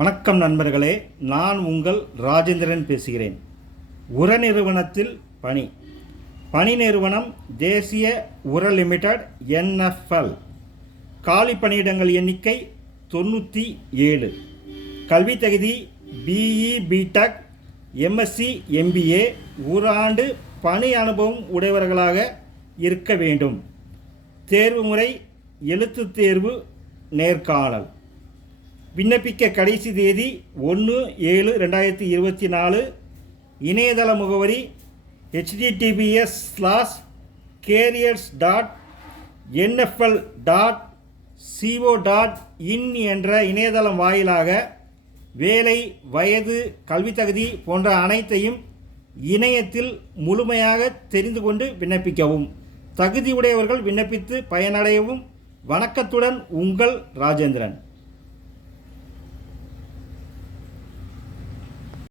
வணக்கம் நண்பர்களே நான் உங்கள் ராஜேந்திரன் பேசுகிறேன். உர நிறுவனத்தில் பணி. பணி நிறுவனம் தேசிய உர லிமிடெட் என்எஃப்எல். காலி பணியிடங்கள் எண்ணிக்கை தொண்ணூற்றி ஏழு. கல்வி தகுதி பிஇ பிடெக் எம்எஸ்சி எம்பிஏ ஒரு ஆண்டு பணி அனுபவம் உடையவர்களாக இருக்க வேண்டும். தேர்வு முறை எழுத்துத் தேர்வு நேர்காணல். விண்ணப்பிக்க கடைசி தேதி ஒன்று ஏழு ரெண்டாயிரத்தி இருபத்தி நாலு இணையதள முகவரி HTTPS slash careers dot NFL dot CO dot in என்ற இணையதளம் வாயிலாக வேலை வயது கல்வி தகுதி போன்ற அனைத்தையும் இணையத்தில் முழுமையாக தெரிந்து கொண்டு விண்ணப்பிக்கவும். தகுதியுடையவர்கள் விண்ணப்பித்து பயனடையவும். வணக்கத்துடன் உங்கள் ராஜேந்திரன்.